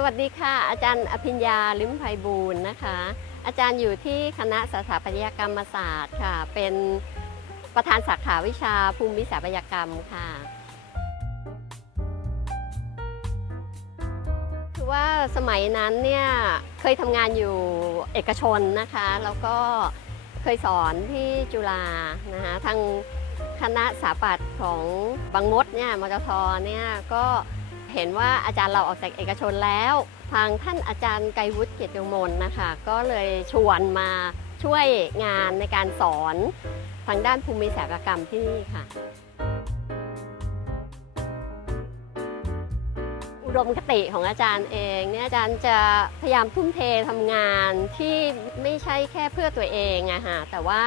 สวัสดีค่ะ อาจารย์อภิญญาลิมไพบูลย์นะคะ อาจารย์อยู่ที่คณะสถาปัตยกรรมศาสตร์ค่ะ เป็นประธานสาขาวิชาภูมิสถาปัตยกรรมค่ะคือว่าสมัยนั้นเนี่ยเคยทำงานอยู่เอกชนนะคะ แล้วก็เคยสอนที่จุฬานะคะทางคณะสถาปัตย์ของบางมดเนี่ยมจทเนี่ยก็ เห็นว่าอาจารย์เราออกจากเอกชนแล้ว ทางท่านอาจารย์ไกรวุฒิเกียรติยงมลนะคะ ก็เลยชวนมาช่วยงานในการสอนทางด้านภูมิสาปัตยกรรมที่นี่ค่ะ อุดมคติของอาจารย์เองเนี่ยอาจารย์จะพยายามทุ่มเททำงานที่ไม่ใช่แค่เพื่อตัวเองอะฮะแต่ว่า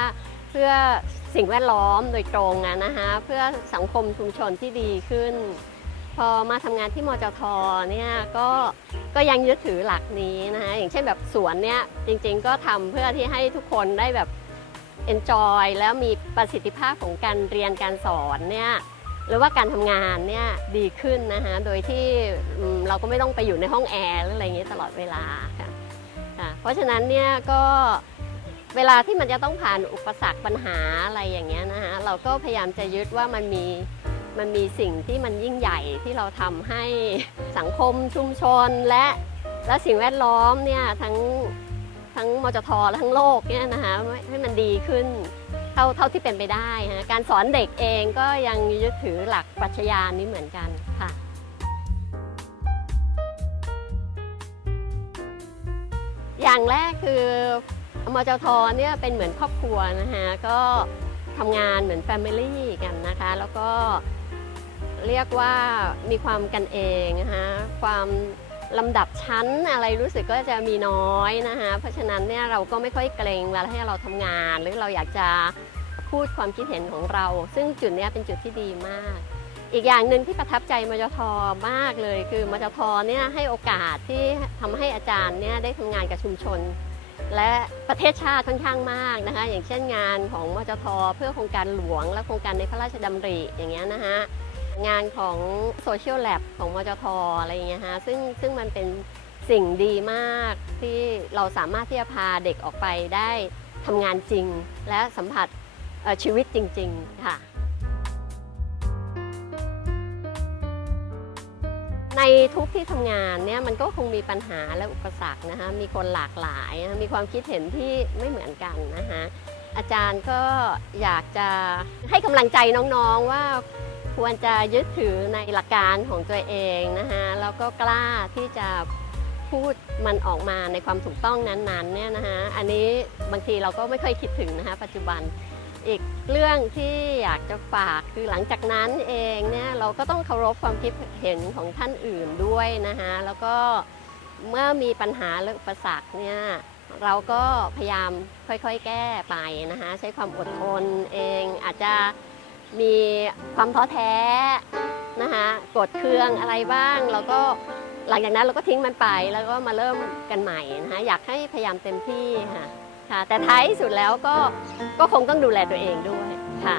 เพื่อสิ่งแวดล้อมโดยตรงอะนะคะเพื่อสังคมชุมชนที่ดีขึ้น พอมาทำงานที่มจทเนี่ยก็ก็ยังยึดถือหลักนี้นะคะอย่างเช่นแบบสวนเนี่ยจริงๆ ก็ทำเพื่อที่ให้ทุกคนได้แบบ enjoy แล้วมีประสิทธิภาพของการเรียนการสอนเนี่ยหรือว่าการทำงานเนี่ยดีขึ้นนะคะโดยที่เราก็ไม่ต้องไปอยู่ในห้องแอร์หรืออะไรอย่างนี้ตลอดเวลาค่ะเพราะฉะนั้นเนี่ยก็เวลาที่มันจะต้องผ่านอุปสรรคปัญหาอะไรอย่างเงี้ยนะคะเราก็พยายามจะยึดว่ามันมี มันมีสิ่งที่มันยิ่งใหญ่ที่เราทำให้สังคมชุมชนและและสิ่งแวดล้อมเนี่ยทั้งทั้งมจทและทั้งโลกเนี่ยนะคะให้มันดีขึ้นเท่าเท่าที่เป็นไปได้ฮะการสอนเด็กเองก็ยังยึดถือหลักปรัชญานี้เหมือนกันค่ะอย่างแรกคือมจทเนี่ยเป็นเหมือนครอบครัวนะคะก็ทำงานเหมือนแฟมิลี่กันนะคะ แล้วก็ เรียกว่ามีความกันเองนะคะความลำดับชั้นอะไรรู้สึกก็จะมีน้อยนะคะเพราะฉะนั้นเนี่ยเราก็ไม่ค่อยเกรงเวลาที่เราทำงาน หรือเราอยากจะพูดความคิดเห็นของเรา ซึ่งจุดนี้เป็นจุดที่ดีมาก อีกอย่างหนึ่งที่ประทับใจมจทมากเลย คือมจทเนี่ยให้โอกาสที่ทำให้อาจารย์เนี่ยได้ทำงานกับชุมชน และประเทศชาติค่อนข้างมากนะคะอย่างเช่นงานของมจทเพื่อโครงการหลวง และโครงการในพระราชดำริอย่างเงี้ยนะคะ งานของโซเชียลแลบของมจทอะไรอย่างเงี้ยฮะซึ่งซึ่งมันเป็นสิ่งดีมากที่เราสามารถที่จะพาเด็กออกไปได้ทำงานจริง และสัมผัสชีวิตจริง ๆ ค่ะ ในทุกที่ทำงานเนี่ยมันก็คงมีปัญหาและอุปสรรคนะคะมีคนหลากหลายมีความคิดเห็นที่ไม่เหมือนกันนะคะอาจารย์ก็อยากจะให้กำลังใจน้องๆว่า ควรจะยึดถือในหลักการของตัวเองนะคะแล้วก็กล้าที่จะพูดมันออกมาในความถูกต้องนั้นๆเนี่ยนะคะอันนี้บางทีเราก็ไม่ค่อยคิดถึงนะคะปัจจุบันอีกเรื่องที่อยากจะฝากคือหลังจากนั้นเองเนี่ยเราก็ต้องเคารพความคิดเห็นของท่านอื่นด้วยนะคะแล้วก็เมื่อมีปัญหาและอุปสรรคเนี่ยเราก็พยายามค่อยๆ แก้ไปนะคะใช้ความอดทนเองอาจจะ มีความท้อแท้นะคะกดเคืองอะไรบ้างแล้วก็หลังจากนั้นเราก็ทิ้งมันไปแล้วก็มาเริ่มกันใหม่นะคะอยากให้พยายามเต็มที่ค่ะค่ะแต่ท้ายสุดแล้วก็ก็คงต้องดูแลตัวเองด้วยค่ะ